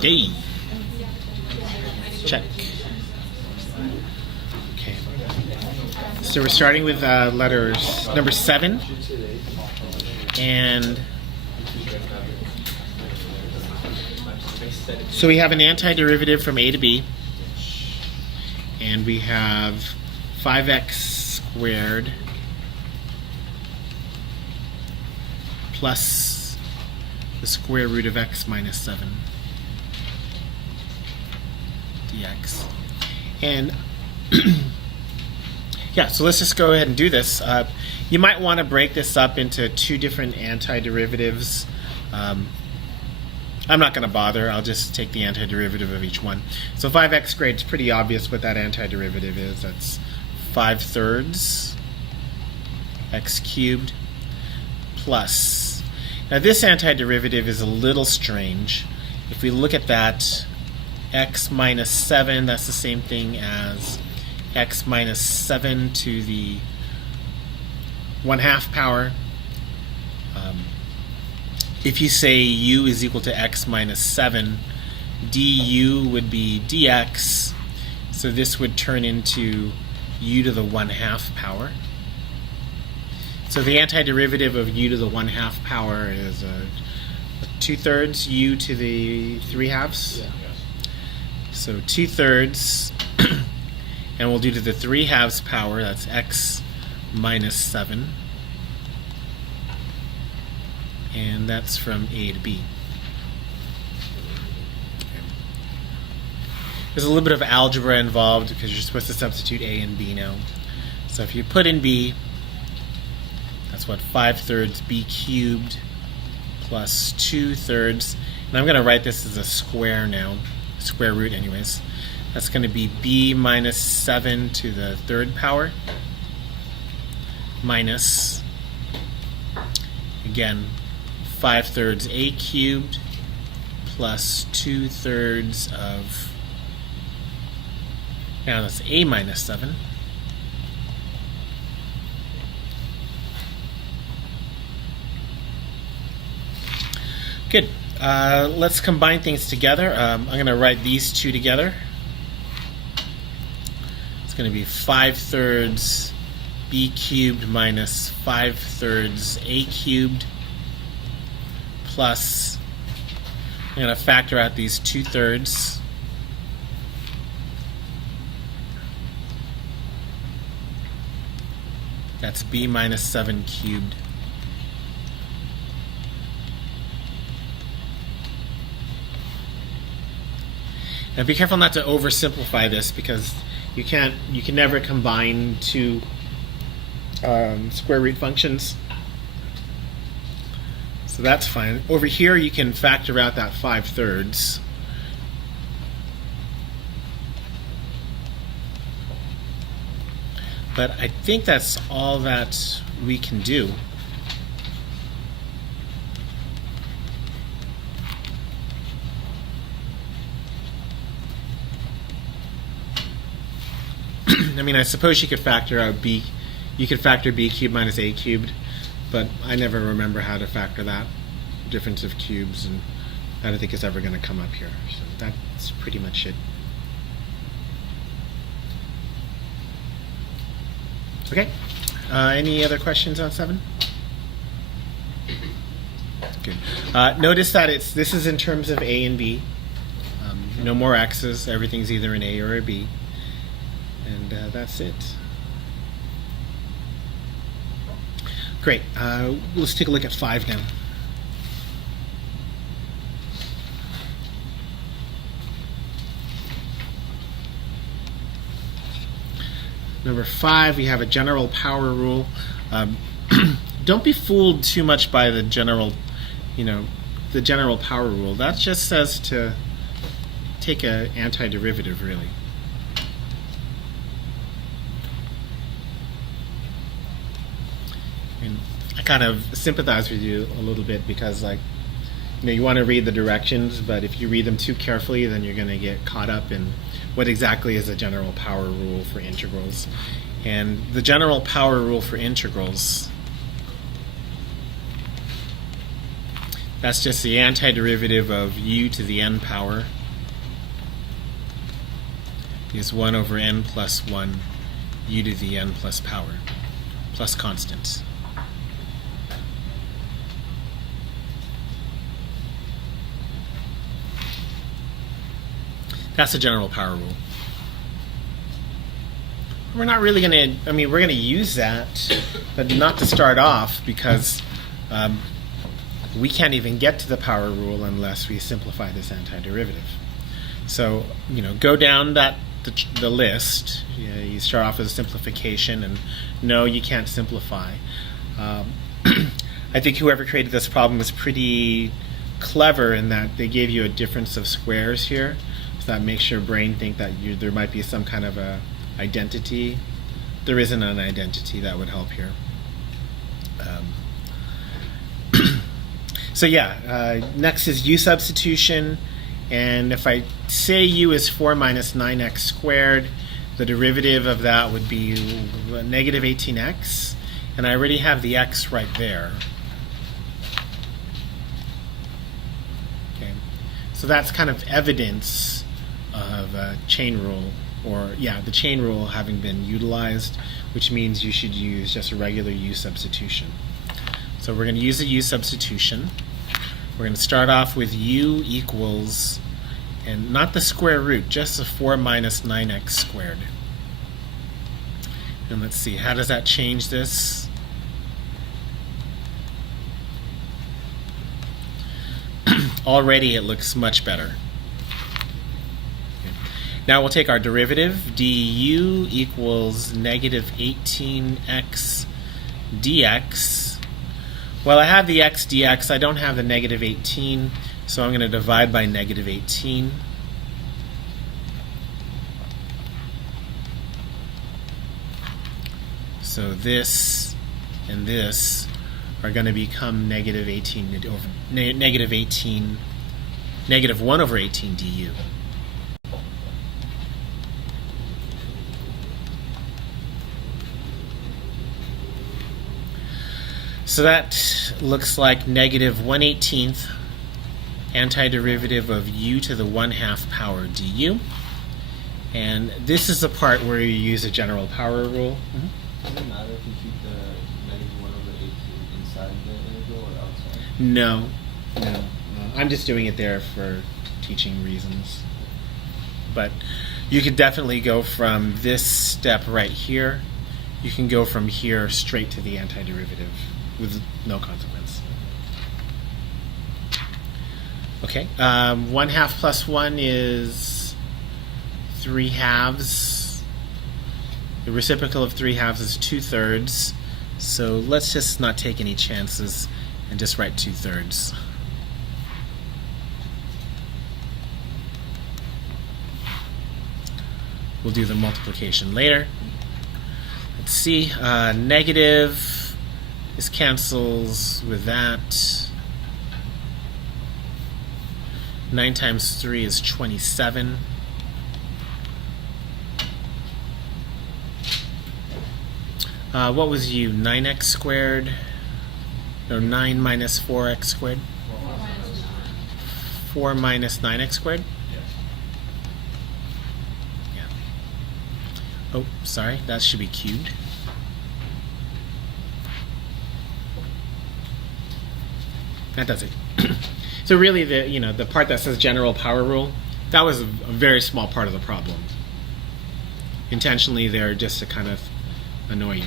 Yay. Check. Okay. So we're starting with letters number 7. And so we have an antiderivative from a to b. And we have 5x squared plus the square root of x minus 7 dx. And yeah, so let's just go ahead and do this. You might want to break this up into 2 different antiderivatives. I'm not going to bother. I'll just take the antiderivative of each one. So 5x squared, it's pretty obvious what that antiderivative is. That's 5/3 x cubed plus. Now this antiderivative is a little strange. If we look at that, x minus 7, that's the same thing as x minus 7 to the 1/2 power. If you say u is equal to x minus 7, du would be dx, so this would turn into u to the 1/2 power. So the antiderivative of u to the 1/2 power is 2/3 u to the 3/2. So 2/3, and we'll do to the 3/2 power, that's x minus 7. And that's from a to b. There's a little bit of algebra involved because you're supposed to substitute a and b now. So if you put in b, that's what 5/3 b cubed plus 2/3. And I'm going to write this as a square now, square root anyways. That's going to be b minus 7 to the 3rd power minus, again, 5/3 a cubed plus 2/3 of, now that's a minus 7. Good. Let's combine things together. I'm going to write these 2 together. It's going to be 5/3 b cubed minus 5/3 a cubed plus, I'm going to factor out these 2/3. That's b minus 7 cubed. Now be careful not to oversimplify this because you can never combine 2 square root functions. So that's fine. Over here you can factor out that 5/3. But I think that's all that we can do. I mean, I suppose you could factor out b. You could factor b cubed minus a cubed, but I never remember how to factor that difference of cubes, and I don't think it's ever going to come up here. So that's pretty much it. Okay. Any other questions on 7? Good. Notice that this is in terms of a and b. No more x's. Everything's either an a or a b. And that's it. Great. Let's take a look at 5 now. Number 5, we have a general power rule. Don't be fooled too much by the general power rule. That just says to take an antiderivative, really. And I kind of sympathize with you a little bit because, you want to read the directions, but if you read them too carefully, then you're going to get caught up in what exactly is a general power rule for integrals. And the general power rule for integrals That's just the antiderivative of u to the n power is 1 over n plus 1 u to the n plus power plus constants. That's the general power rule. We're not really going to, we're going to use that, but not to start off, because we can't even get to the power rule unless we simplify this antiderivative. So, go down the list. You start off with a simplification, and no, you can't simplify. I think whoever created this problem was pretty clever in that they gave you a difference of squares here. So that makes your brain think that there might be some kind of a identity. There isn't an identity. That would help here. So next is u substitution, and if I say u is 4 minus 9x squared, the derivative of that would be negative 18x, and I already have the x right there. Okay, so that's kind of evidence of a chain rule, or the chain rule having been utilized, which means you should use just a regular u substitution. So we're going to use a u substitution. We're going to start off with u equals, and not the square root, just the 4 minus 9x squared. And let's see, how does that change this? Already it looks much better. Now we'll take our derivative. du equals negative 18x dx. Well, I have the x dx. I don't have the negative 18, so I'm going to divide by negative 18. So this and this are going to become negative 18 over negative 1 over 18 du. So that looks like negative 1/18th antiderivative of u to the 1/2 power du. And this is the part where you use a general power rule. Does it matter if you keep the negative 1 over 18 inside the integral or outside? No. I'm just doing it there for teaching reasons. But you could definitely go from this step right here. You can go from here straight to the antiderivative with no consequence. Okay, 1/2 plus 1 is 3/2. The reciprocal of 3/2 is 2/3. So let's just not take any chances and just write 2/3. We'll do the multiplication later. Let's see, negative. This cancels with that. 9 times 3 is 27. What was u? 9x squared? Or 9 minus 4x squared? 4 minus 9x squared? Yeah. Oh, sorry, that should be cubed. That does it. So really, the part that says general power rule, that was a very small part of the problem. Intentionally there just to kind of annoy you.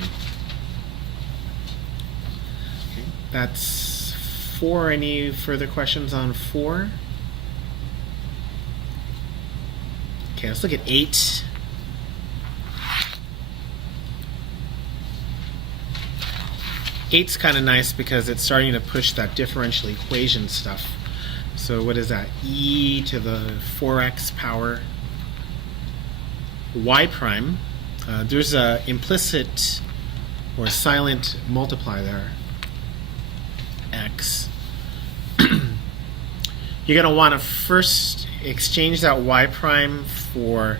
Okay, that's 4. Any further questions on 4? Okay, let's look at 8. Eight's kind of nice because it's starting to push that differential equation stuff. So what is that? E to the 4x power y prime. There's a implicit or silent multiply there, x. You're going to want to first exchange that y prime for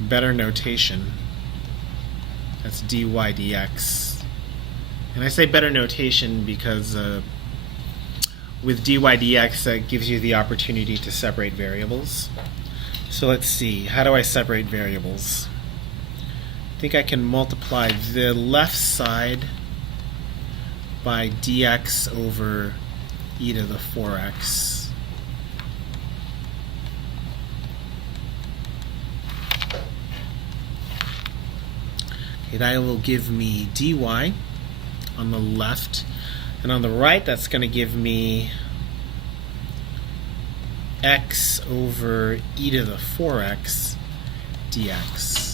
better notation. That's dy dx. And I say better notation because with dy dx, that gives you the opportunity to separate variables. So let's see, how do I separate variables? I think I can multiply the left side by dx over e to the 4x. Okay, that will give me dy on the left, and on the right that's going to give me x over e to the 4x dx.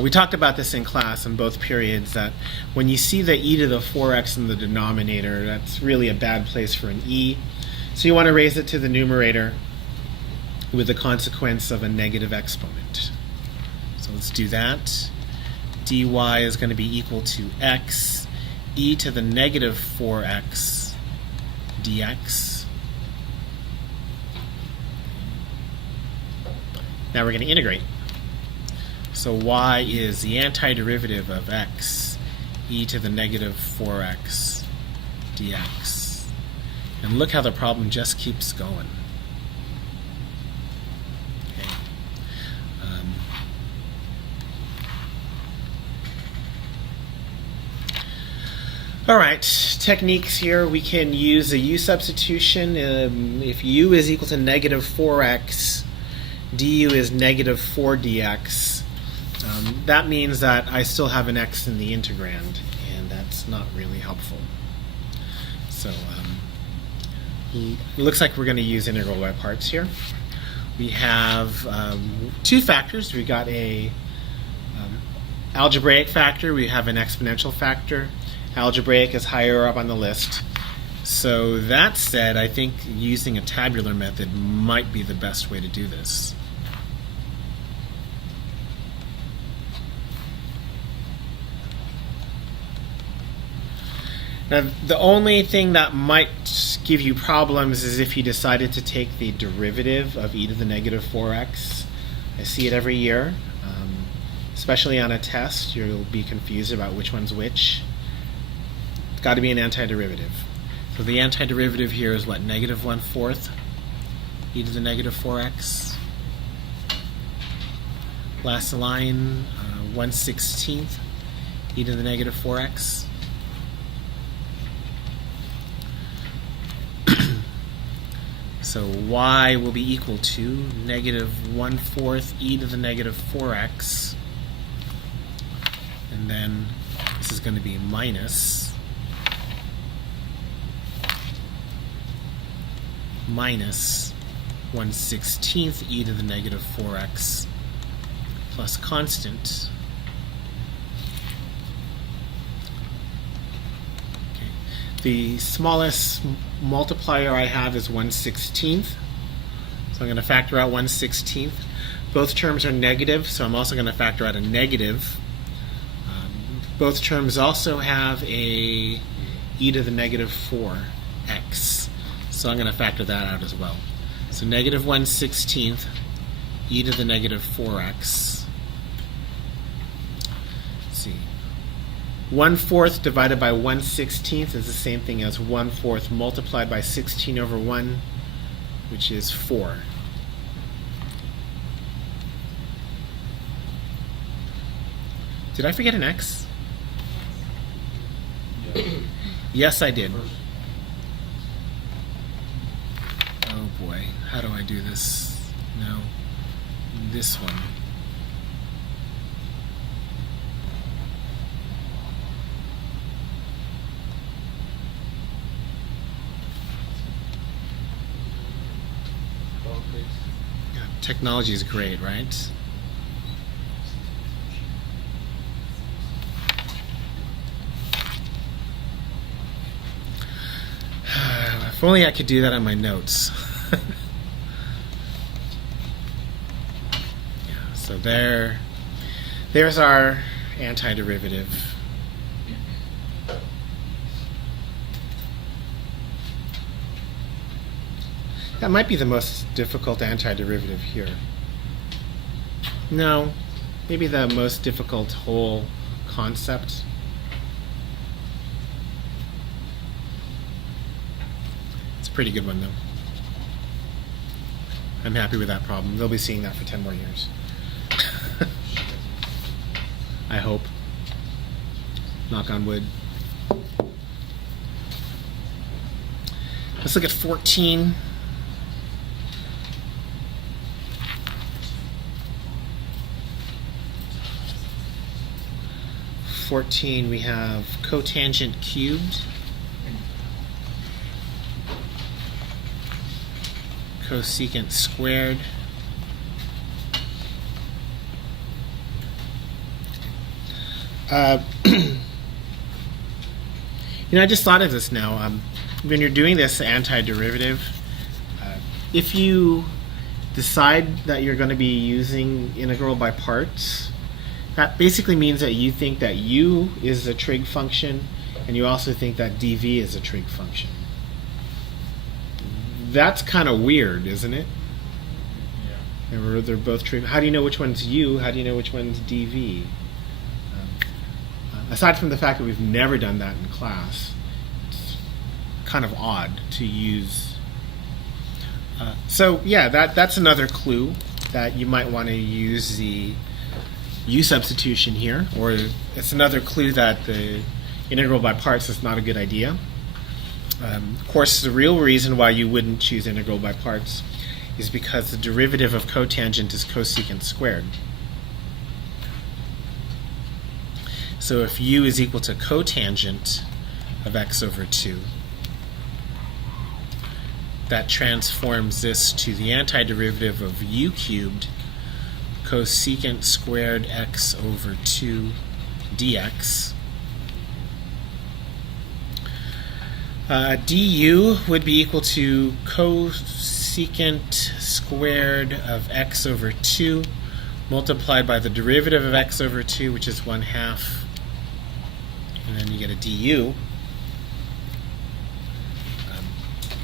We talked about this in class in both periods, that when you see the e to the 4x in the denominator, that's really a bad place for an e. So you want to raise it to the numerator with the consequence of a negative exponent. So let's do that. dy is going to be equal to x e to the negative 4x dx. Now we're going to integrate. So y is the antiderivative of x e to the negative 4x dx. And look how the problem just keeps going. Okay. All right, techniques here. We can use a u substitution. If u is equal to negative 4x, du is negative 4 dx. That means that I still have an x in the integrand, and that's not really helpful. So it looks like we're going to use integral by parts here. We have two factors. We got a algebraic factor. We have an exponential factor. Algebraic is higher up on the list. So that said, I think using a tabular method might be the best way to do this. Now, the only thing that might give you problems is if you decided to take the derivative of e to the negative 4x. I see it every year, especially on a test. You'll be confused about which one's which. It's got to be an antiderivative. So the antiderivative here is what, negative 1/4 e to the negative 4x. Last line, 1/16 e to the negative 4x. So y will be equal to negative 1/4 e to the negative 4x. And then this is going to be minus 1/16 e to the negative 4x plus constant. Okay. The smallest multiplier I have is 1/16. So I'm going to factor out 1/16. Both terms are negative, so I'm also going to factor out a negative. Both terms also have a e to the negative 4x. So I'm going to factor that out as well. So negative 1/16 e to the negative 4x. Let's see. 1/4 divided by 1/16 is the same thing as 1/4 multiplied by 16 over 1, which is 4. Did I forget an x? Yes, I did. Oh boy, how do I do this? No, this one. Yeah, technology is great, right? If only I could do that on my notes. Yeah, so there's our antiderivative. That might be the most difficult antiderivative here. No, maybe the most difficult whole concept. pretty good one, though. I'm happy with that problem. They'll be seeing that for 10 more years. I hope. Knock on wood. Let's look at 14. We have cotangent cubed, cosecant squared, I just thought of this now. When you're doing this antiderivative, if you decide that you're going to be using integral by parts, that basically means that you think that u is a trig function, and you also think that dv is a trig function. That's kind of weird, isn't it? Yeah. They're both trig. How do you know which one's u? How do you know which one's dv? Aside from the fact that we've never done that in class, it's kind of odd to use. So yeah, that's another clue that you might want to use the u substitution here, or it's another clue that the integral by parts is not a good idea. Of course, the real reason why you wouldn't choose integral by parts is because the derivative of cotangent is cosecant squared. So if u is equal to cotangent of x over 2, that transforms this to the antiderivative of u cubed cosecant squared x over 2 dx. Du would be equal to cosecant squared of x over 2 multiplied by the derivative of x over 2, which is 1/2, and then you get a du.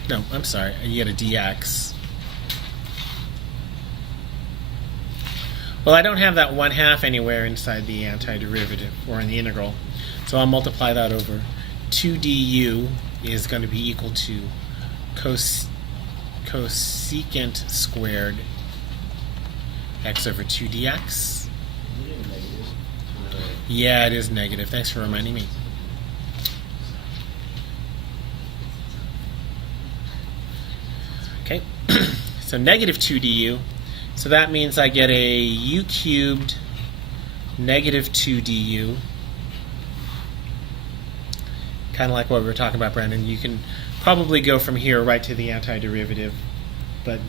No, I'm sorry, you get a dx. Well, I don't have that 1/2 anywhere inside the antiderivative or in the integral, so I'll multiply that over. 2 du is going to be equal to cosecant squared x over 2 dx. Yeah, it is negative. Thanks for reminding me. Okay, so negative 2 du. So that means I get a u cubed negative 2 du. Kind of like what we were talking about, Brandon. You can probably go from here right to the antiderivative, but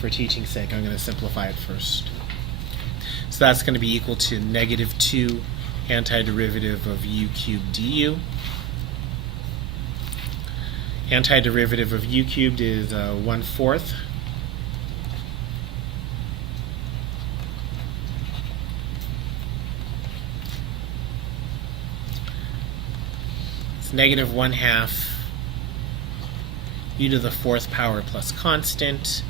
for teaching's sake, I'm going to simplify it first. So that's going to be equal to negative 2 antiderivative of u cubed du. Antiderivative of u cubed is 1/4. It's negative 1/2 u to the 4th power plus constant,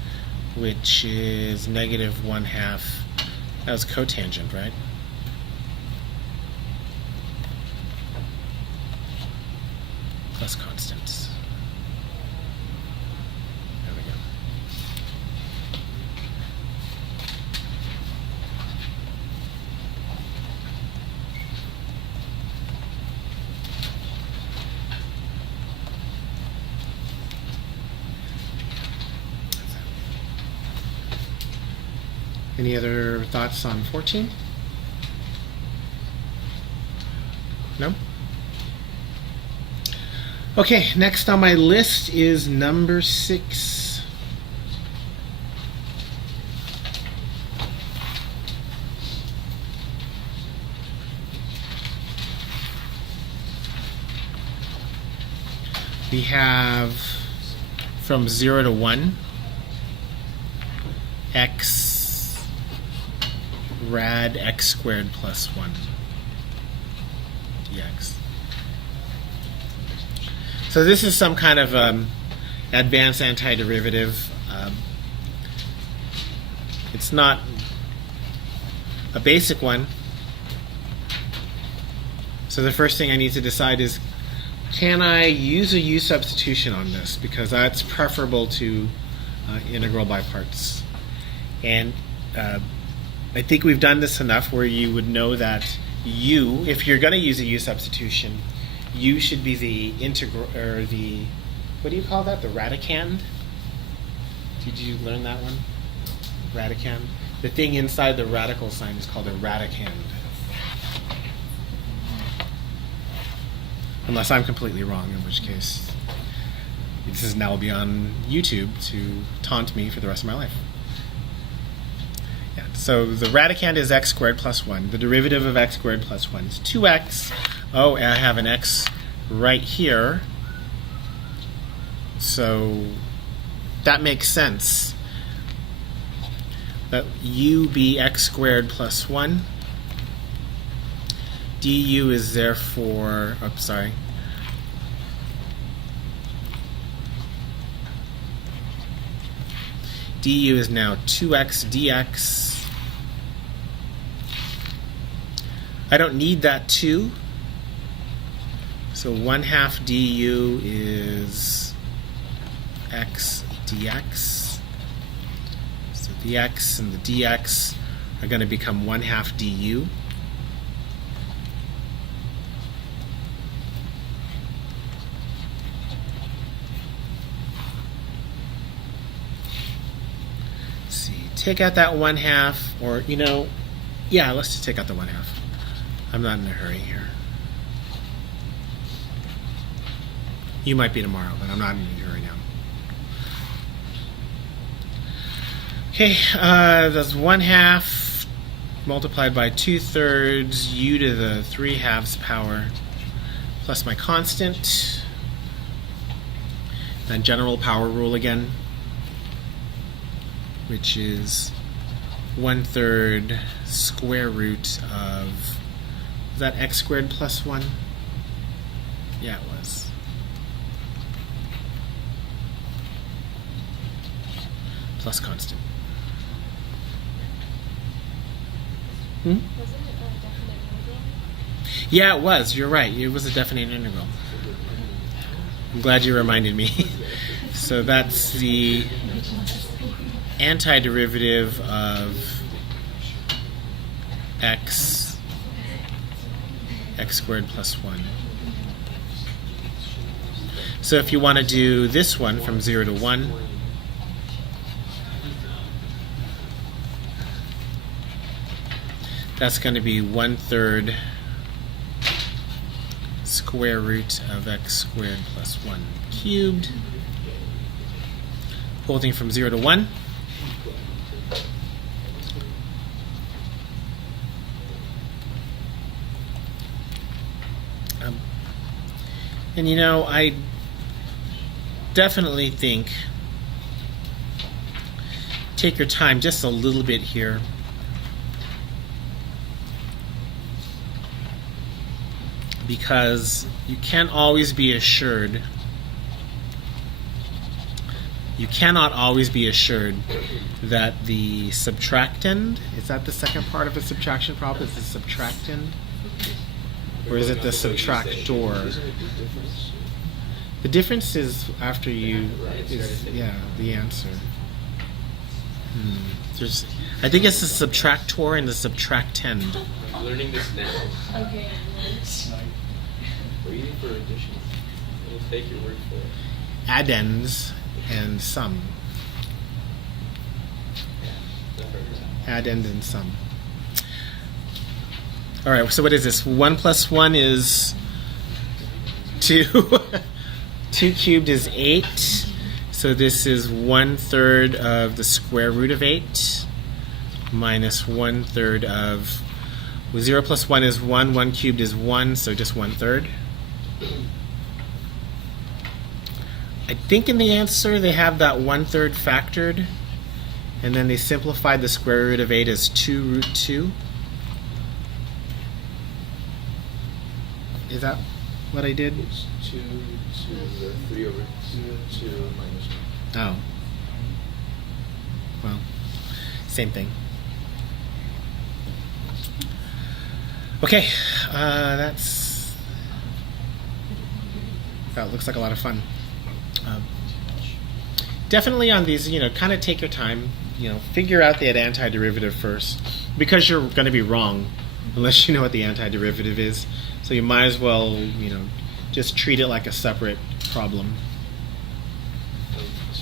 which is negative 1/2. That was cotangent, right? Plus constants. There we go. Any other thoughts on 14? No? Okay, next on my list is number 6. We have from 0 to 1 x rad x squared plus 1 dx. So this is some kind of advanced antiderivative. It's not a basic one. So the first thing I need to decide is can I use a u substitution on this? Because that's preferable to integral by parts. And I think we've done this enough where you would know that u, if you're going to use a u substitution, u should be the integral, or the, what do you call that? The radicand? Did you learn that one? Radicand? The thing inside the radical sign is called a radicand. Unless I'm completely wrong, in which case this is now be on YouTube to taunt me for the rest of my life. Yeah, so the radicand is x squared plus 1. The derivative of x squared plus 1 is 2x. Oh, and I have an x right here. So that makes sense. That u be x squared plus 1. du is therefore, oops, sorry. du is now 2x dx. I don't need that 2. So 1/2 du is x dx. So the x and the dx are going to become 1/2 du. Take out that 1/2, or, you know, yeah, let's just take out the 1/2. I'm not in a hurry here. You might be tomorrow, but I'm not in a hurry now. Okay, that's 1/2 multiplied by 2/3 u to the 3/2 power plus my constant. Then general power rule again, which is 1/3 square root of, is that x squared plus 1? Yeah, it was. Plus constant. Hmm? Was it a definite integral? Yeah, it was. You're right. It was a definite integral. I'm glad you reminded me. So that's the antiderivative of x squared plus 1. So if you want to do this one from 0 to 1, that's going to be 1/3 square root of x squared plus 1 cubed. Holding from 0 to 1. And you know, I definitely think take your time just a little bit here. Because you can't always be assured. You cannot always be assured that the subtractand, is that the second part of a subtraction problem? Is the subtractand? Or is it the subtractor? The difference is after you, is, yeah, the answer. There's, I think it's the subtractor and the subtractand. I'm learning this now. Okay. Waiting for addition. We'll take your word for it. Addends and sum. Addend and sum. All right, so what is this? 1 plus 1 is 2. 2 cubed is 8. So this is 1/3 of the square root of 8 minus 1/3 of, well, 0 plus 1 is 1. 1 cubed is 1, so just 1/3. I think in the answer they have that 1/3 factored, and then they simplified the square root of 8 as 2 root 2. Is that what I did? It's 2 to the 3 over 2 minus 1. Oh. Well, same thing. Okay, that's That looks like a lot of fun. Definitely on these, kind of take your time. Figure out the antiderivative first, because you're going to be wrong unless you know what the antiderivative is. So you might as well, just treat it like a separate problem. I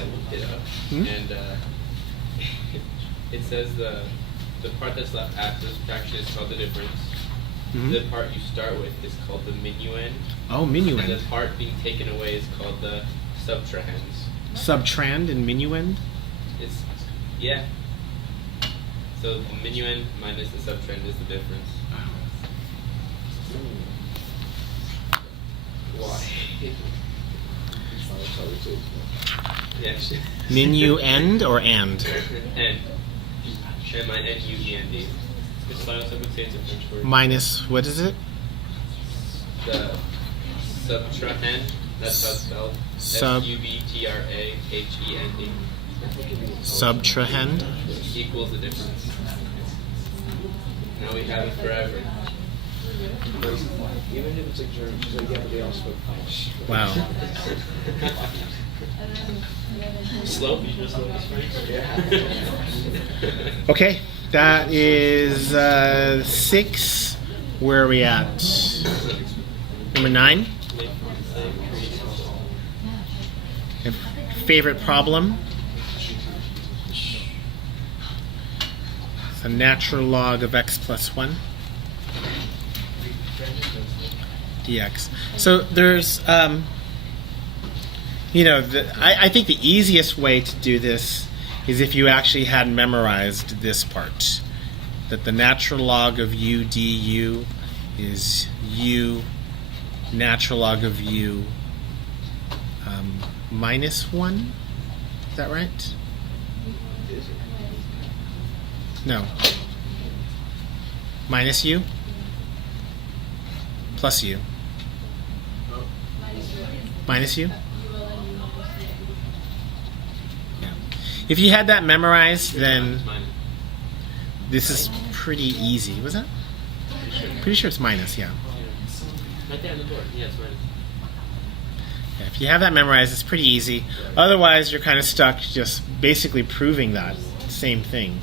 looked it up, and it says the part that's left after this fraction is called the difference. The part you start with is called the minuend. Oh, minuend. And the part being taken away is called the subtrahend. Subtrahend and minuend? Yeah. So the minuend minus the subtrahend is the difference. Why? Yeah. Minuend or and? N. M-I-N-U-E-N-D. Because I also would say it's a French word. Minus, what is it? The subtrahend. That's how it's spelled. S-U-B-T-R-A-H-E-N-D. Subtrahend? Equals the difference. Now we have it forever. Even if it's like German, she's like, yeah, but they all spoke French. Wow. Slow? You just slow this French? Yeah. Okay, that is 6. Where are we at? Number 9? Favorite problem? It's a natural log of x plus 1 dx. So there's, I think the easiest way to do this is if you actually had memorized this part, that the natural log of u du is u natural log of u minus 1. Is that right? No. Minus u plus u. Minus u? Yeah. If you had that memorized, then this is pretty easy. Was that? Pretty sure it's minus, yeah. Right there on the board. Yeah, it's minus. Yeah, if you have that memorized, it's pretty easy. Otherwise, you're kind of stuck just basically proving that same thing.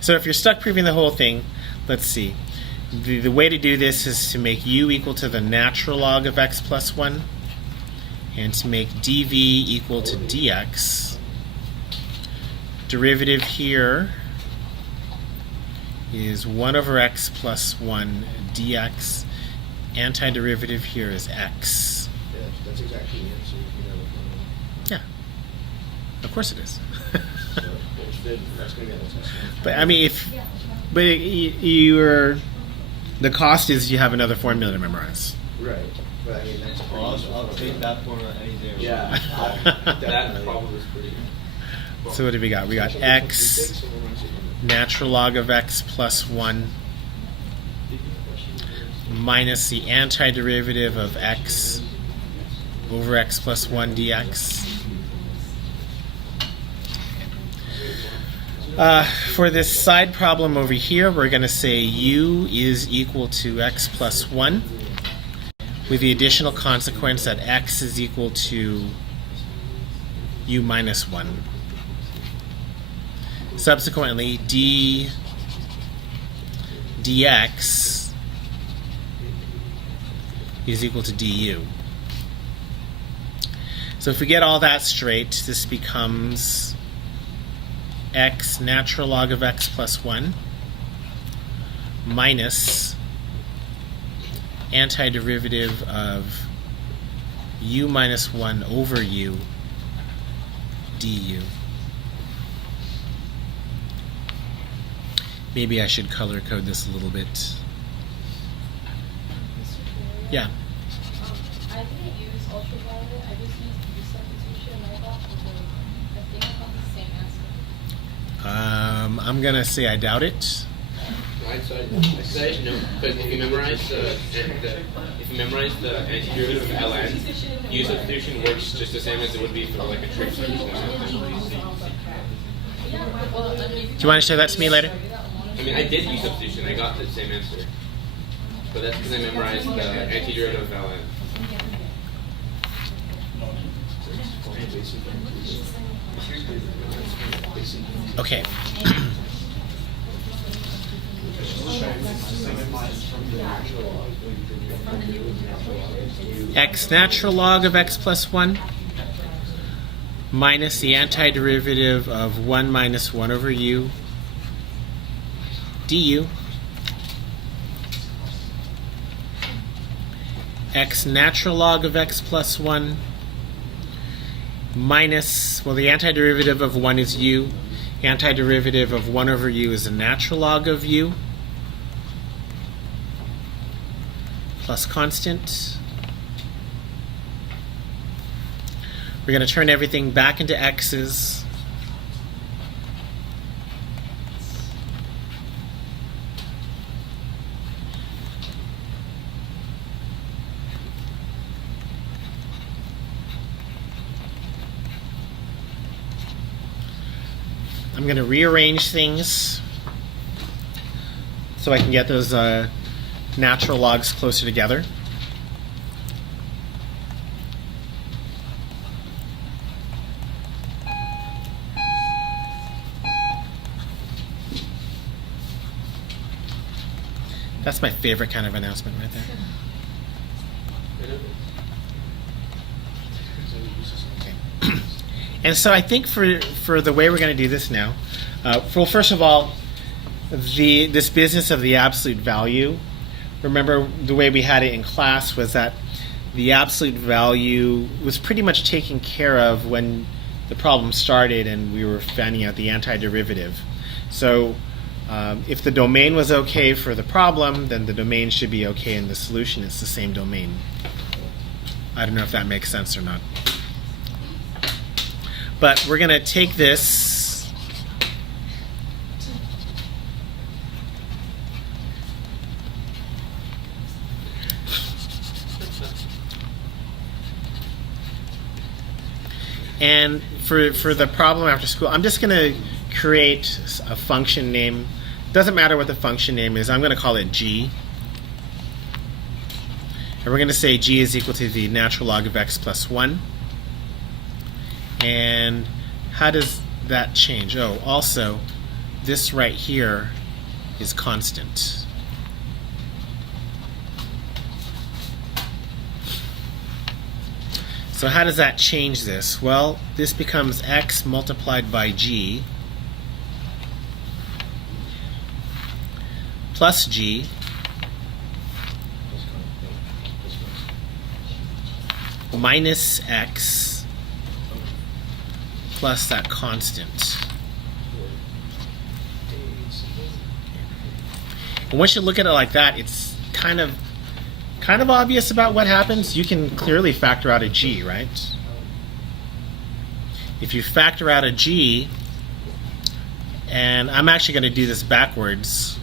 So if you're stuck proving the whole thing, let's see. The way to do this is to make u equal to the natural log of x plus 1, and to make dv equal to dx. Derivative here is 1 over x plus 1 dx. Antiderivative here is x. Yeah, that's exactly the answer. Yeah, of course it is. That's going to be on the test. But I mean, the cost is you have another formula to memorize. Right. But I mean, that's I'll take that formula any day. Yeah. That problem is pretty. So what do we got? We got x natural log of x plus 1 minus the antiderivative of x over x plus 1 dx. For this side problem over here, we're going to say u is equal to x plus 1 with the additional consequence that x is equal to u minus 1. Subsequently, dx is equal to du. So if we get all that straight, this becomes x natural log of x plus 1 minus antiderivative of u minus 1 over u du. Maybe I should color code this a little bit. Mr. Perry, Yeah. I didn't use ultraviolet. I just used the substitution, and I thought I think I got the same answer. I'm gonna say I doubt it. Right, so I say no, because if you memorize the antiderivative of ln, u substitution works just the same as it would be for like a trig solution or something. Do you want to show that to me later? I mean, I did u substitution. I got the same answer. But that's because I memorized the antiderivative of ln. Okay. X natural log of x plus 1 minus the antiderivative of 1 minus 1 over u du. X natural log of x plus 1 minus, well, the antiderivative of 1 is u. Antiderivative of 1 over u is the natural log of u plus constant. We're going to turn everything back into x's. I'm going to rearrange things so I can get those natural logs closer together. That's my favorite kind of announcement right there. Okay. And so I think for the way we're going to do this now, well, first of all, this business of the absolute value, remember the way we had it in class was that the absolute value was pretty much taken care of when the problem started and we were finding out the antiderivative. So if the domain was okay for the problem, then the domain should be okay in the solution. It's the same domain. I don't know if that makes sense or not. But we're going to take this and for the problem after school, I'm just going to create a function name. Doesn't matter what the function name is. I'm going to call it g. And we're going to say g is equal to the natural log of x plus 1. And how does that change? Oh, also, this right here is constant. So how does that change this? Well, this becomes x multiplied by g plus g minus x plus that constant. And once you look at it like that, it's kind of obvious about what happens. You can clearly factor out a g, right? If you factor out a g, and I'm actually going to do this backwards.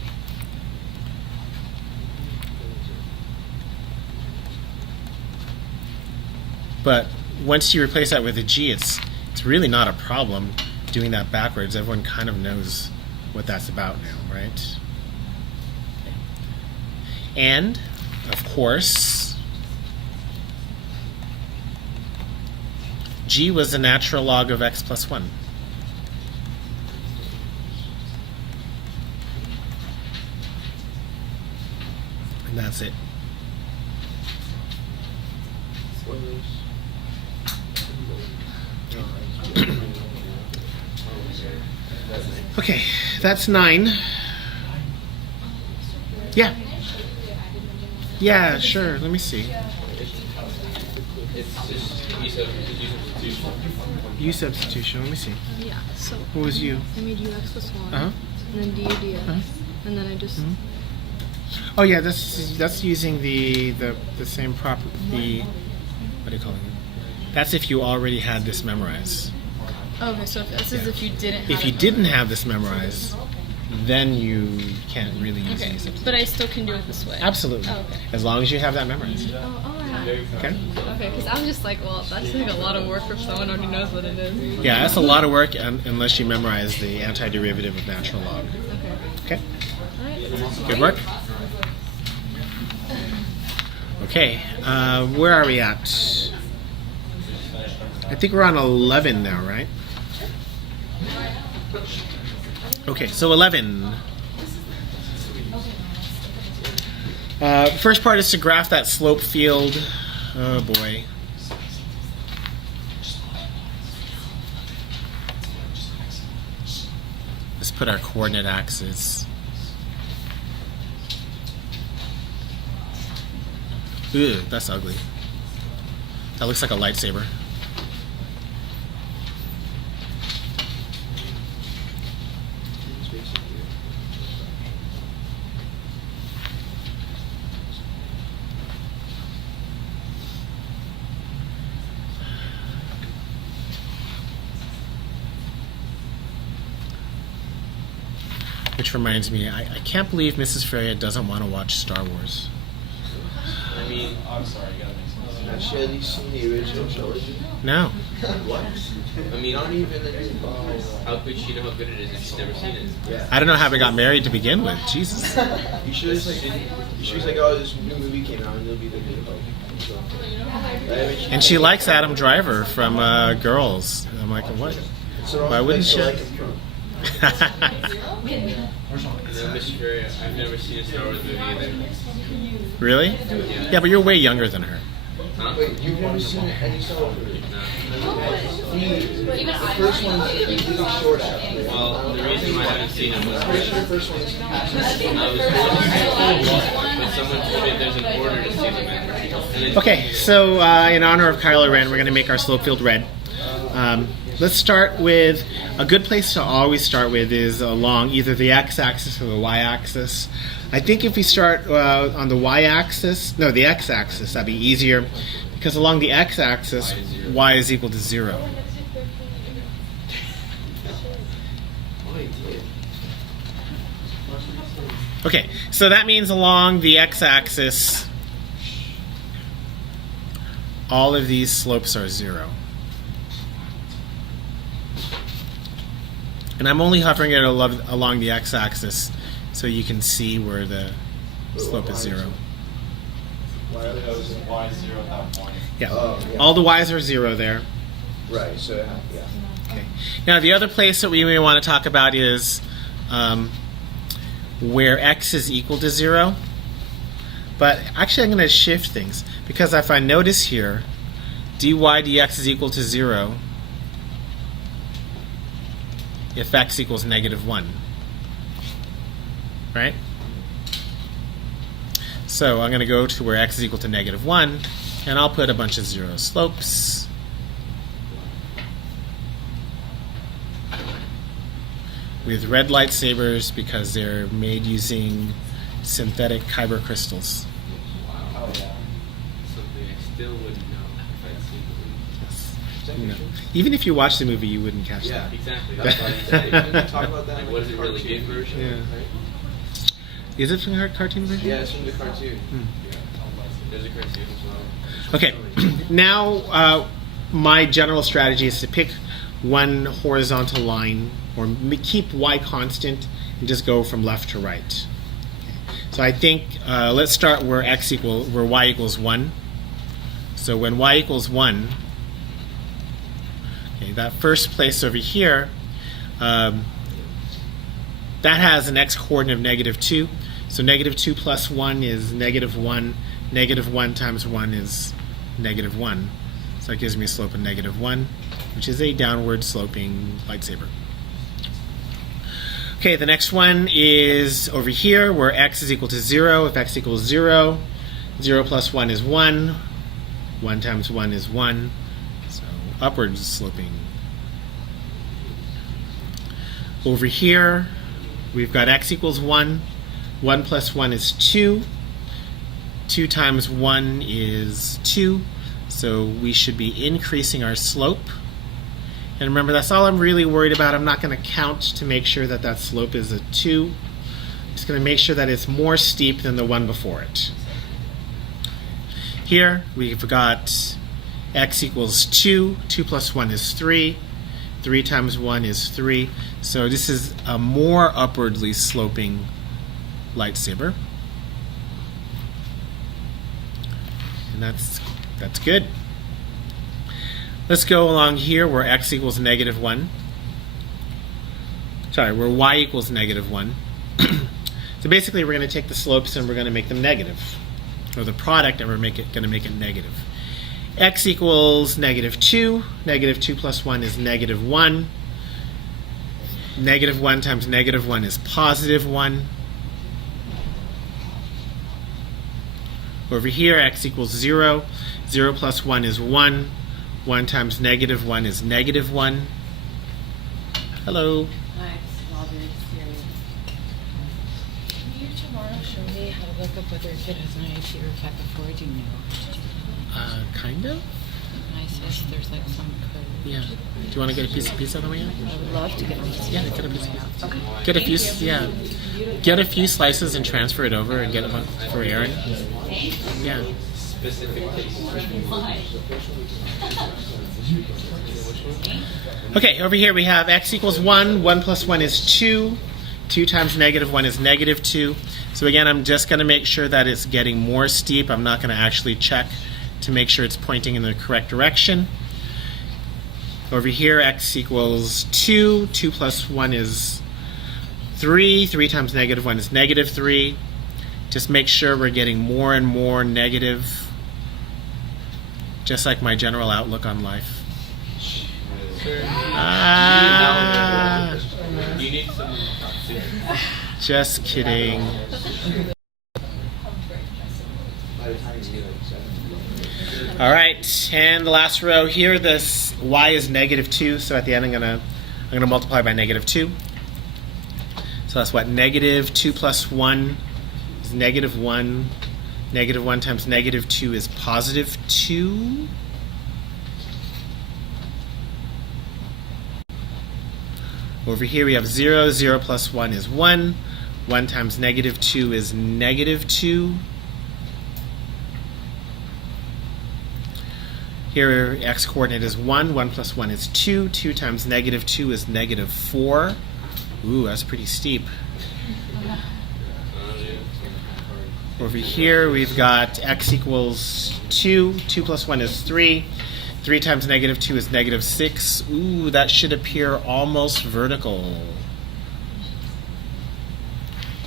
But once you replace that with a g, it's really not a problem doing that backwards. Everyone kind of knows what that's about now, right? And, of course, g was the natural log of x plus 1. And that's it. Okay, that's 9. Yeah. Yeah, sure. Let me see. It's just substitution. U substitution. Let me see. Yeah, so What was U? I made u x plus 1, Uh-huh. and then du dx, Uh-huh. and then I just... Oh yeah, that's using the same property. What do you call it? That's if you already had this memorized. Okay, so this is if you didn't have If you it didn't have this memorized, then you can't really use Okay, U substitution. but I still can do it this way. Absolutely. Oh, okay. As long as you have that memorized. Yeah. Okay? Okay, because I'm just like, well, that's like a lot of work for someone who already knows what it is. Yeah, that's a lot of work unless you memorize the antiderivative of natural log. Okay. Okay? Alright. Good work. Okay, where are we at? I think we're on 11 now, right? Okay, so 11. First part is to graph that slope field. Oh boy. Let's put our coordinate axes. Ew, that's ugly. That looks like a lightsaber. Which reminds me, I can't believe Mrs. Freya doesn't want to watch Star Wars. I mean, I'm sorry, you gotta make sense. Has she at least seen the original trilogy? No. What? I mean, Not even how could she know how good it is if she's never seen it? Yeah. I don't know how we got married to begin with. Jesus. You should just like, oh, this new movie came out and it'll be the good hope. So, And she likes Adam Driver from Girls. And I'm like, what? it's the wrong Why wouldn't place she? to like him from. No, Miss Fury, I've never seen a Star Wars movie either. Really? Yeah, but you're way younger than her. Huh? Wait, you've never seen any Star Wars movie? No. The first one's really short after. Well, the reason why I haven't seen it was I'm pretty sure the first one is I was wondering, but someone told me there's an order to see them in. And then Okay, so in honor of Kylo Ren, we're going to make our slope field red. Let's start with, a good place to always start with is along either the x-axis or the y-axis. I think if we start on the y-axis, no, the x-axis, that'd be easier, because along the x-axis, y is equal to 0. Okay, so that means along the x-axis, all of these slopes are 0. And I'm only hovering it along the x-axis so you can see where the slope is 0. Why are those? Y0 at that point. Yeah. Oh, yeah. All the y's are 0 there. Right, so yeah. Okay. Now the other place that we may want to talk about is where x is equal to 0. But actually I'm going to shift things, because if I notice here, dy dx is equal to 0 if x equals -1. Right? So I'm going to go to where x is equal to -1, and I'll put a bunch of 0 slopes. With red lightsabers, because they're made using synthetic kyber crystals. Oh, yeah. something I still wouldn't know if I'd seen the movie. No. Even if you watch the movie, you wouldn't catch Yeah. that. Exactly. That's That's why why you I didn't talk about that. Like, in what the is it really cartoon good version? Yeah. Right? Is it from the cartoon version? Yeah, it's from the cartoon. There's a cartoon as well. Okay, now my general strategy is to pick one horizontal line, or keep y constant, and just go from left to right. So I think let's start where y equals 1. So when y equals 1, okay, that first place over here, that has an x coordinate of -2. So -2 plus 1 is -1. -1 times 1 is -1. So that gives me a slope of -1, which is a downward sloping lightsaber. Okay, the next one is over here where x is equal to 0. If x equals 0, 0 plus 1 is 1. 1 times 1 is 1. So upward sloping. Over here, we've got x equals 1. 1 plus 1 is 2. 2 times 1 is 2. So we should be increasing our slope. And remember, that's all I'm really worried about. I'm not going to count to make sure that that slope is a 2. I'm just going to make sure that it's more steep than the one before it. Here, we've got x equals 2. 2 plus 1 is 3. 3 times 1 is 3. So this is a more upwardly sloping lightsaber. And that's good. Let's go along here where x equals negative 1. Sorry, where y equals negative 1. So basically we're going to take the slopes and we're going to make them negative. Or the product, and we're going to make it negative. X equals negative 2. Negative 2 plus 1 is negative 1. Negative 1 times negative 1 is positive 1. Over here, x equals 0. 0 plus 1 is 1. 1 times negative 1 is negative 1. Hello. Hi, strawberry cereal. Can you tomorrow show me how to look up whether a kid has an IEP or a Cat before I do know? Kind of? My sis, there's like some code. Yeah. Do you want to get a piece of pizza on the way out? I would love to get a piece of Yeah, get a piece of pizza. Okay. Get a few, yeah. Get a few slices and transfer it over and get them for Aaron. Yeah. Specific case. Okay, over here we have x equals 1. 1 plus 1 is 2. 2 times negative 1 is negative 2. So again, I'm just going to make sure that it's getting more steep. I'm not going to actually check to make sure it's pointing in the correct direction. Over here, x equals 2. 2 plus 1 is 3. 3 times negative 1 is negative 3. Just make sure we're getting more and more negative, just like my general outlook on life. You need someone to talk to. Just kidding. All right, and the last row here, this y is negative 2, so at the end I'm gonna multiply by negative 2. So that's what, negative 2 plus 1 is negative 1. Negative 1 times negative 2 is positive 2. Over here we have 0. 0 plus 1 is 1. 1 times negative 2 is negative 2. Here x coordinate is 1. 1 plus 1 is 2. 2 times negative 2 is negative 4. Ooh, that's pretty steep. Over here we've got x equals 2. 2 plus 1 is 3. 3 times negative 2 is negative 6. Ooh, that should appear almost vertical.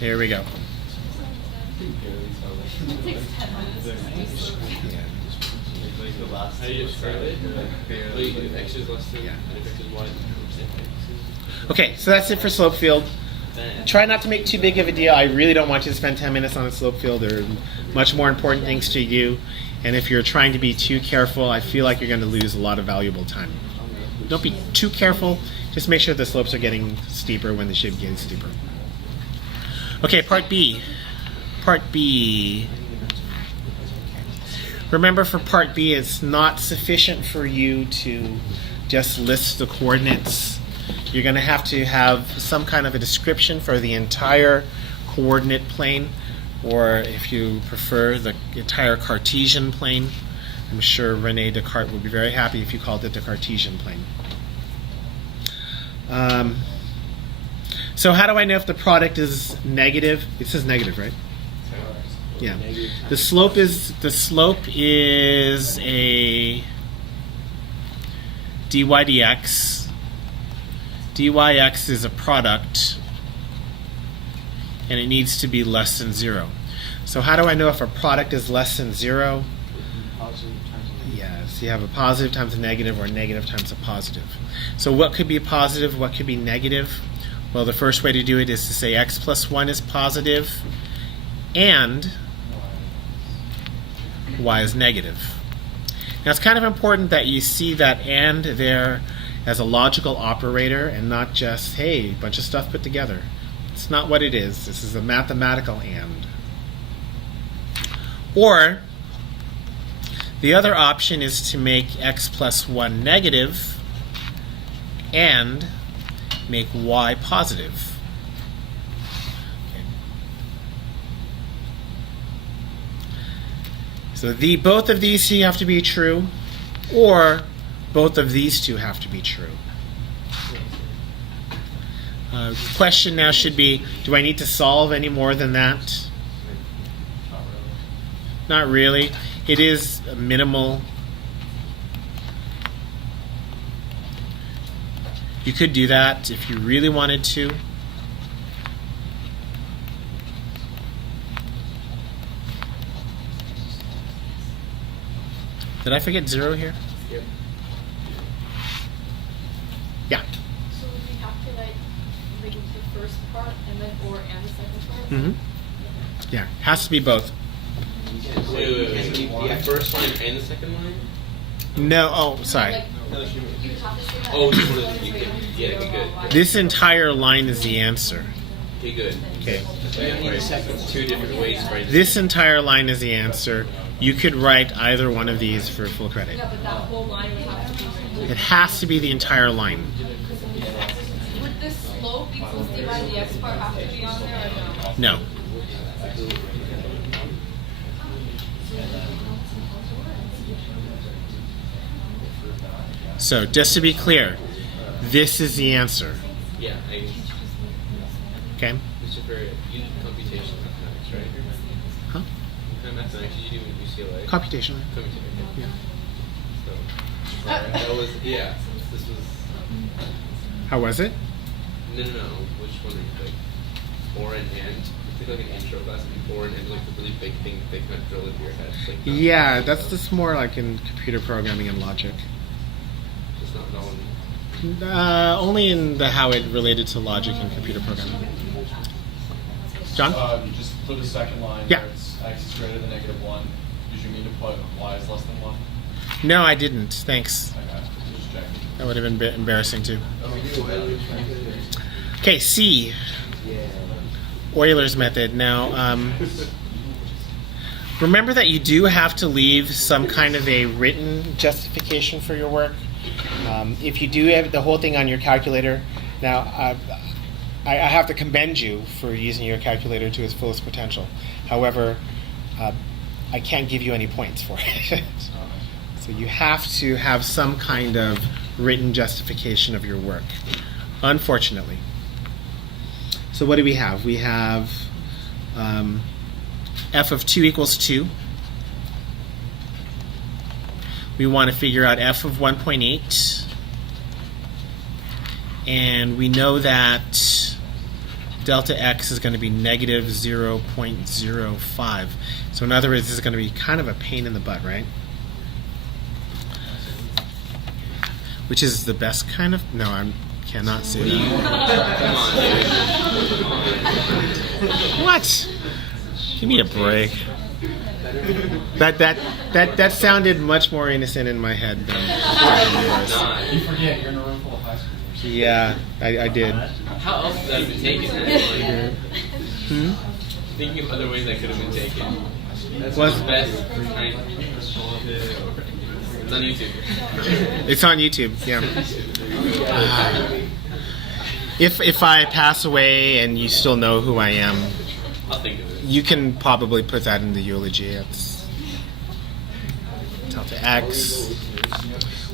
There we go. How do you describe it? Wait, if x is less than, and if x is y, Okay, so that's it for slope field. Try not to make too big of a deal. I really don't want you to spend 10 minutes on a slope field. There are much more important things to you. And if you're trying to be too careful, I feel like you're going to lose a lot of valuable time. Don't be too careful. Just make sure the slopes are getting steeper when they should be getting steeper. Okay, part B. Part B. Remember, for part B, it's not sufficient for you to just list the coordinates. You're going to have some kind of a description for the entire coordinate plane, or if you prefer, the entire Cartesian plane. I'm sure René Descartes would be very happy if you called it the Cartesian plane. So how do I know if the product is negative? It says negative, right? Yeah. The slope is a dy dx. dyx is a product, and it needs to be less than 0. So how do I know if a product is less than 0? Yes, you have a positive times a negative, or a negative times a positive. So what could be positive? What could be negative? Well, the first way to do it is to say x plus 1 is positive and y is negative. Now it's kind of important that you see that and there as a logical operator and not just, hey, a bunch of stuff put together. It's not what it is. This is a mathematical and. Or the other option is to make x plus 1 negative and make y positive. Okay. So both of these two have to be true, or both of these two have to be true. The question now should be, do I need to solve any more than that? Not really. It is minimal. You could do that if you really wanted to. Did I forget 0 here? Yep. Yeah. So would we have to like make it the first part and then and the second part? Mm-hmm. Yeah, has to be both. Wait. The first line and the second line? No, oh, sorry. Like, you would have to say that. Oh, just one of the, you can, yeah, okay, good. This entire line is the answer. Okay, good. Okay. It's two different ways for it. This entire line is the answer. You could write either one of these for full credit. Yeah, but that whole line would have to be. It has to be the entire line. Would this slope equals d by dx part have to be on there or no? No. So, just to be clear, this is the answer. Yeah, Okay? Mr. Ferrier, you did computational mathematics, right? Huh? What kind of mathematics did you do in UCLA? Computational. Computational. Yeah. So, that was, yeah, this was, How was it? no. Which one are you, like, or and? It's like an intro class, and or and is like the really big thing that they kind of drill into your head. It's like Yeah, that's just more like in computer programming and logic. It's not known. Only in the how it related to logic and computer programming. John? Just for the second line, Yeah. where it's x is greater than -1, did you mean to put y is less than 1? No, I didn't. Thanks. Okay, just checking. That would have been a bit embarrassing too. Okay, C. Euler's method. Now, remember that you do have to leave some kind of a written justification for your work. If you do have the whole thing on your calculator, now I have to commend you for using your calculator to its fullest potential. However, I can't give you any points for it. So you have to have some kind of written justification of your work, unfortunately. So what do we have? We have f of 2 equals 2. We want to figure out f of 1.8. And we know that delta x is going to be negative 0.05. So in other words, this is going to be kind of a pain in the butt, right? Which is the best kind of... No, I cannot say that. Come on, dude. What? Give me a break. That sounded much more innocent in my head than yours. Not. You forget, you're in a room full of high schoolers. Yeah, I did. How else could that have been taken? Like, thinking of other ways that could have been taken. That's Was- the best. Right? It's on YouTube. It's on YouTube, yeah. If I pass away and you still know who I am, I'll think of it. you can probably put that in the eulogy. It's delta x.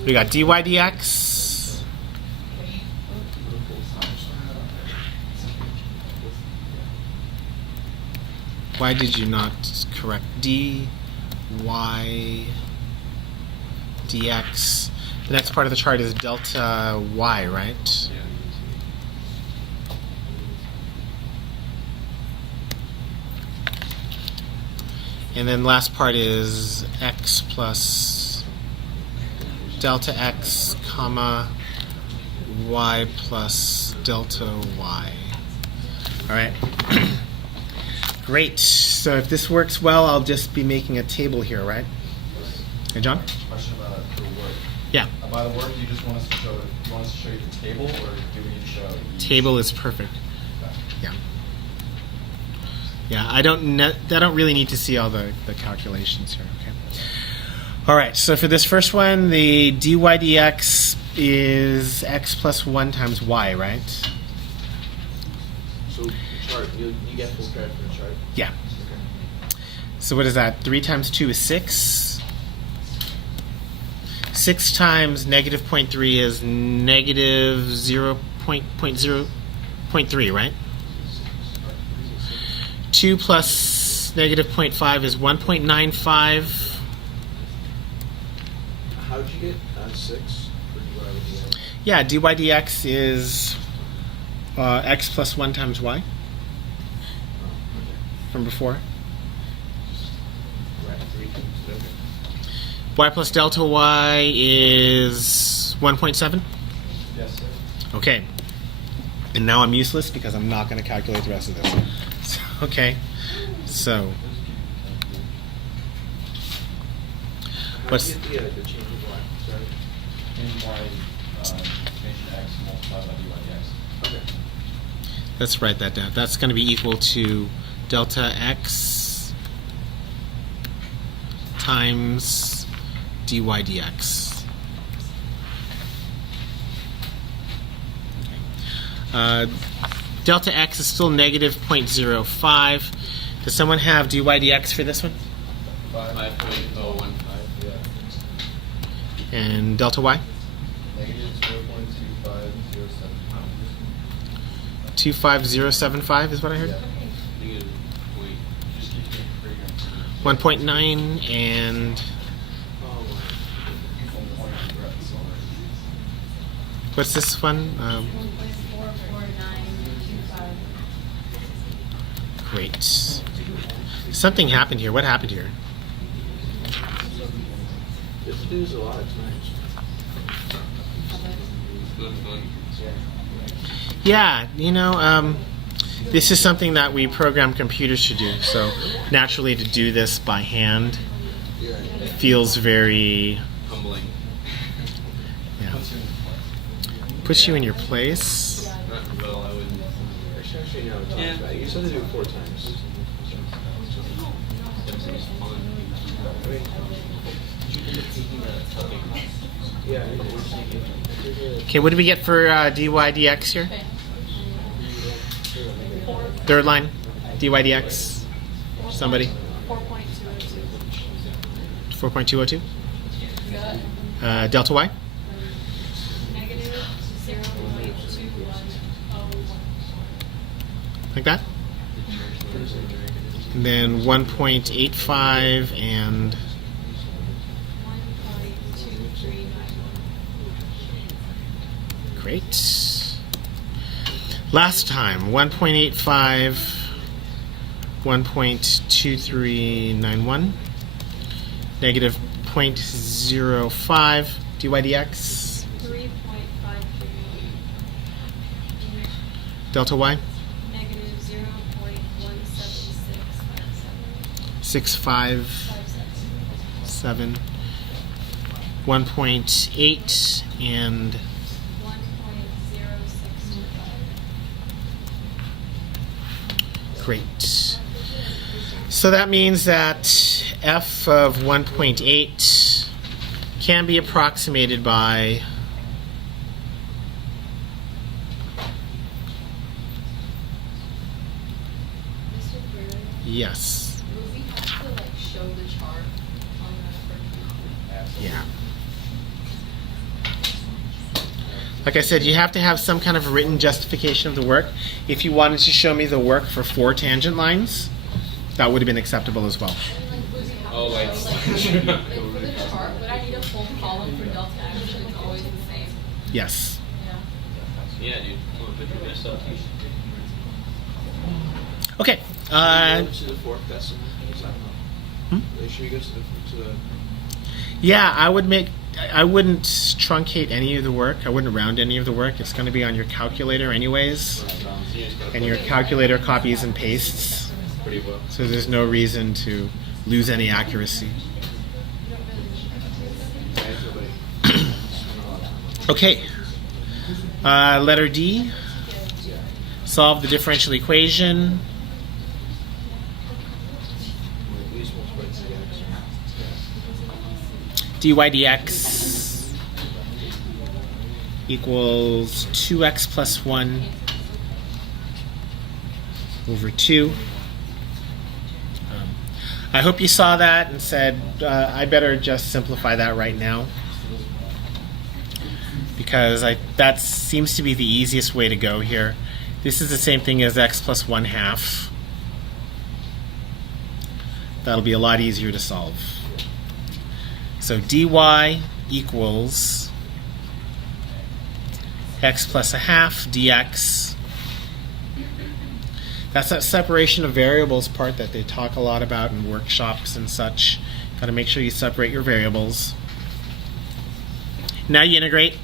We got dy dx. Why did you not correct dy dx? The next part of the chart is delta y, right? Yeah. And then last part is x plus delta x, comma, y plus delta y. All right. Great. So if this works well, I'll just be making a table here, right? Hey, John? Question about the work. Yeah. By the work, you just want us to show, you want us to show you the table, or do we need to show each? Table is perfect. Okay. Yeah. Yeah, I don't really need to see all the calculations here. Okay. All right. So for this first one, the dy dx is x plus 1 times y, right? So the chart, you get full credit for the chart. Yeah. So what is that? 3 times 2 is 6. 6 times negative 0.3 is negative 0.3, right? 2 plus negative 0.5 is 1.95. How'd you get 6 for dy with dx? Yeah, dy dx is x plus 1 times y Oh, okay. from before. Right. 3 times. Okay. Y plus delta y is 1.7. Yes, sir. Okay. And now I'm useless because I'm not going to calculate the rest of this. So, okay. So, How what's did you get the change of y? Sorry. Change y, change to x multiplied by dy dx. Okay. let's write that down. That's going to be equal to delta x times dy dx. Delta x is still negative 0.05. Does someone have dy dx for this one? 5.015. Yeah. And delta y? Negative 0.25075. 25075 is what I heard? Yeah. Negative point. Just keep it bigger. 1.9 and Oh, what's this one? 1.44925. Great. Something happened here. What happened here? this dude's a lot of times. Not fun. Yeah, this is something that we program computers to do. So naturally, to do this by hand Yeah. feels very, Humbling. yeah, puts you in your place. Not well, I wouldn't. Actually, no, it's not Yeah. bad. You just have to do it 4 times. I mean, yeah. Okay, what do we get for dy dx here? Third line, dy dx. Somebody? 4.202. 4.202. Yeah. Delta y? Negative 0.2101. Like that? And then 1.85 and 1.2391. great. Last time, 1.85, 1.2391, negative 0.05 dy dx, 3.539. delta y, Negative 0.17657. 657, 1.8 and 1.0625. great. So that means that f of 1.8 can be approximated by Mr. Brewer, yes. would we have to show the chart on the first? Yeah. Like I said, you have to have some kind of written justification of the work. If you wanted to show me the work for 4 tangent lines, that would have been acceptable as well. Would we have Oh, to like- show, for the chart, would I need a full column for delta x so it's always the same? Yes. Yeah. Yeah, dude. Come on, put your best up. Okay. Should we go to the 4th decimal? Is that should we go to the Yeah, I wouldn't truncate any of the work. I wouldn't round any of the work. It's going to be on your calculator anyways. And your calculator copies and pastes. Pretty well. So there's no reason to lose any accuracy. Okay. Letter D. Solve the differential equation. Dy dx equals 2x plus 1 over 2. I hope you saw that and said, I better just simplify that right now. Because that seems to be the easiest way to go here. This is the same thing as x plus 1/2. That'll be a lot easier to solve. So dy equals x plus a half dx. That's that separation of variables part that they talk a lot about in workshops and such. Got to make sure you separate your variables. Now you integrate.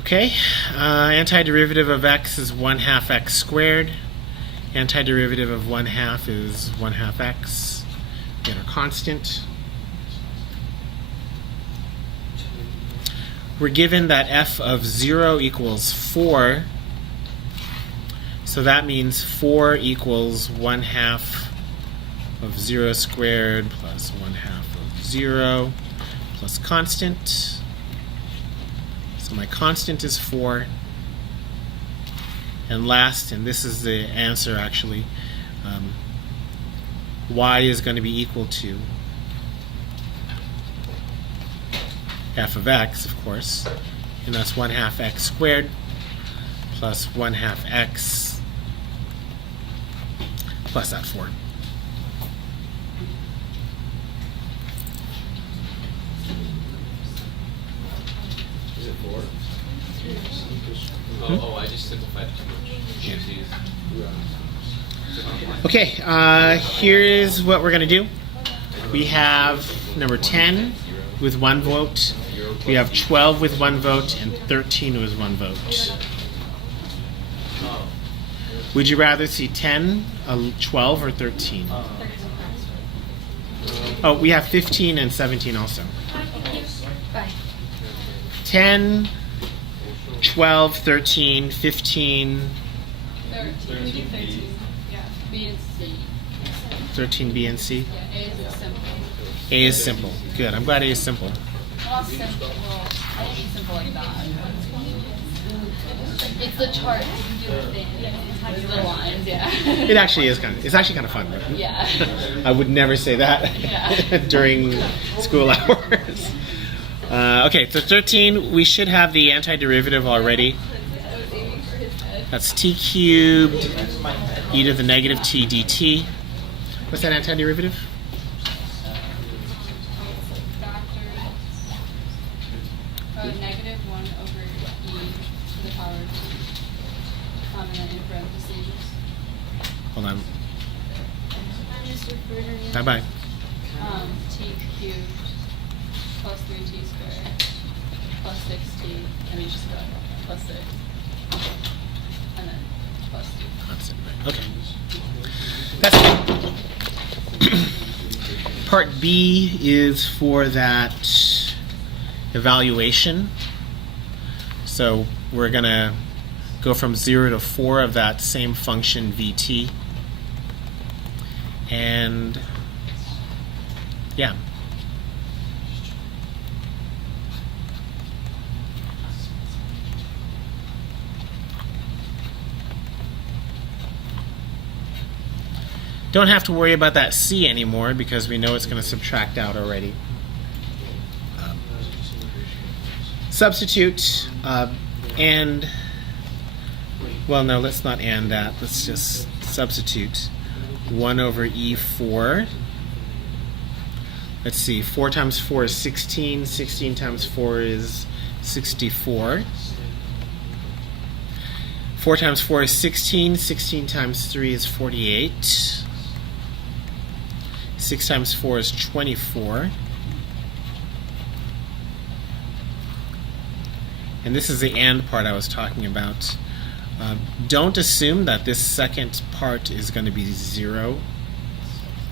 Okay, antiderivative of x is 1/2 x squared. Antiderivative of 1/2 is 1/2 x. Get our constant. We're given that f of 0 equals 4. So that means 4 equals 1/2 of 0 squared plus 1/2 of 0 plus constant. So my constant is 4. And last, and this is the answer actually, y is going to be equal to f of x, of course, and that's 1/2 x squared plus 1/2 x plus that 4. Is it 4? Oh, I just simplified too much. Yeah. Yeah. Okay, here's what we're going to do. We have number 10 with 1 vote. We have 12 with 1 vote and 13 with 1 vote. Would you rather see 10, 12, or 13? Oh, we have 15 and 17 also. Bye. 10, 12, 13, 15, 13. Yeah. B and C. 13, B, and C. Yeah, A is simple. A is simple. Good. I'm glad A is simple. Not simple. Well, I didn't mean simple like that. It's the chart. You can do the thing. It's the lines, yeah. It actually is it's actually kind of fun. But Yeah. I would never say that Yeah. during school hours. Okay, so 13, we should have the antiderivative already. That's t cubed e to the negative t dt. What's that antiderivative? Negative 1 over e to the power of t. And then in parentheses. Hold on. Bye-bye. T cubed plus 3t squared plus 6t. I mean, just plus 6. And then plus 2. Constant, right. Okay. That's good. Part B is for that evaluation. So we're going to go from 0 to 4 of that same function vt. And yeah. Don't have to worry about that c anymore because we know it's going to subtract out already. Substitute and, well, no, let's not and that. Let's just substitute 1 over e4. Let's see, 4 times 4 is 16. 16 times 4 is 64. 4 times 4 is 16. 16 times 3 is 48. 6 times 4 is 24. And this is the and part I was talking about. Don't assume that this second part is going to be 0.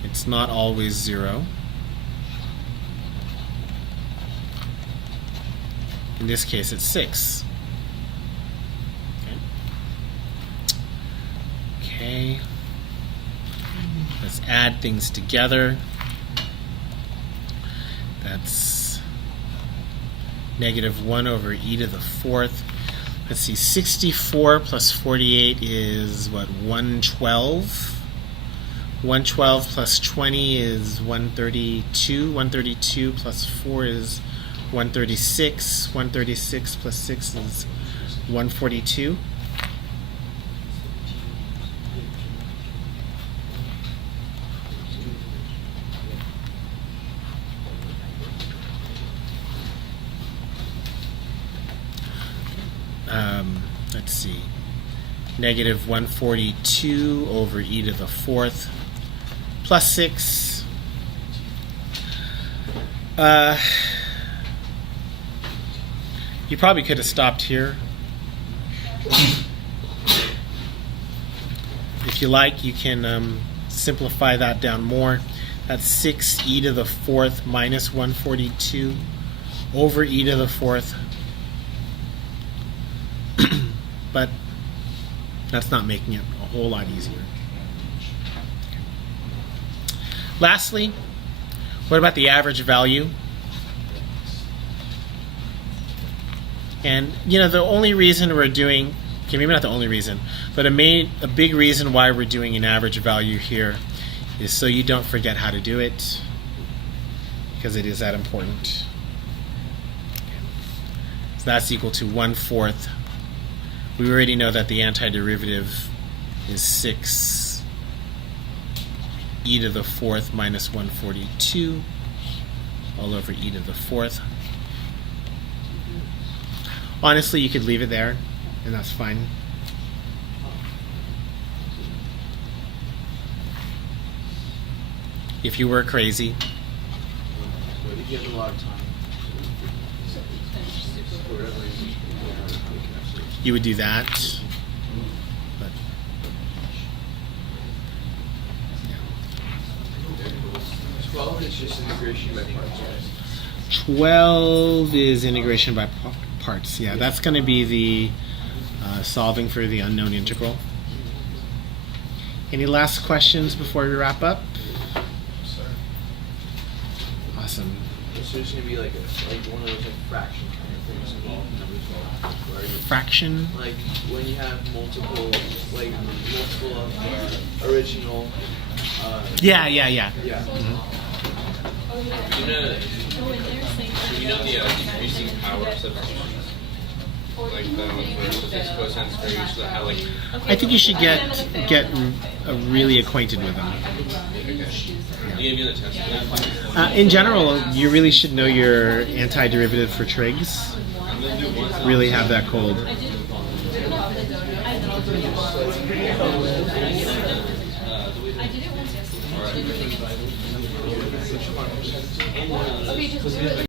It's not always 0. In this case, it's 6. Okay. Let's add things together. That's negative 1 over e to the 4th. Let's see, 64 plus 48 is what, 112? 112 plus 20 is 132. 132 plus 4 is 136. 136 plus 6 is 142. see, negative 142 over e to the fourth plus 6. You probably could have stopped here. If you like, you can simplify that down more. That's 6 e to the fourth minus 142 over e to the fourth. But that's not making it a whole lot easier. Lastly, what about the average value? And the only reason we're doing, okay, maybe not the only reason, but a big reason why we're doing an average value here is so you don't forget how to do it, because it is that important. So that's equal to 1/4. We already know that the antiderivative is 6 e to the fourth minus 142 all over e to the fourth. Honestly, you could leave it there, and that's fine. If you were crazy. But if you have a lot of time, for whatever reason, You would do that. But, 12 is just integration by parts, right? 12 is integration by parts. Yeah, that's going to be the solving for the unknown integral. Any last questions before we wrap up? Awesome. So it's gonna be like one of those fraction kind of things involved in number 12, right? Fraction. Like when you have multiple of original. Yeah. Yeah. You know the decreasing power substitutions? Like the ones where it's cosine square usually have like. I think you should get really acquainted with them. Okay. You gonna be on the test for that? In general, you really should know your antiderivative for trigs. Really have that cold. Okay, just do it.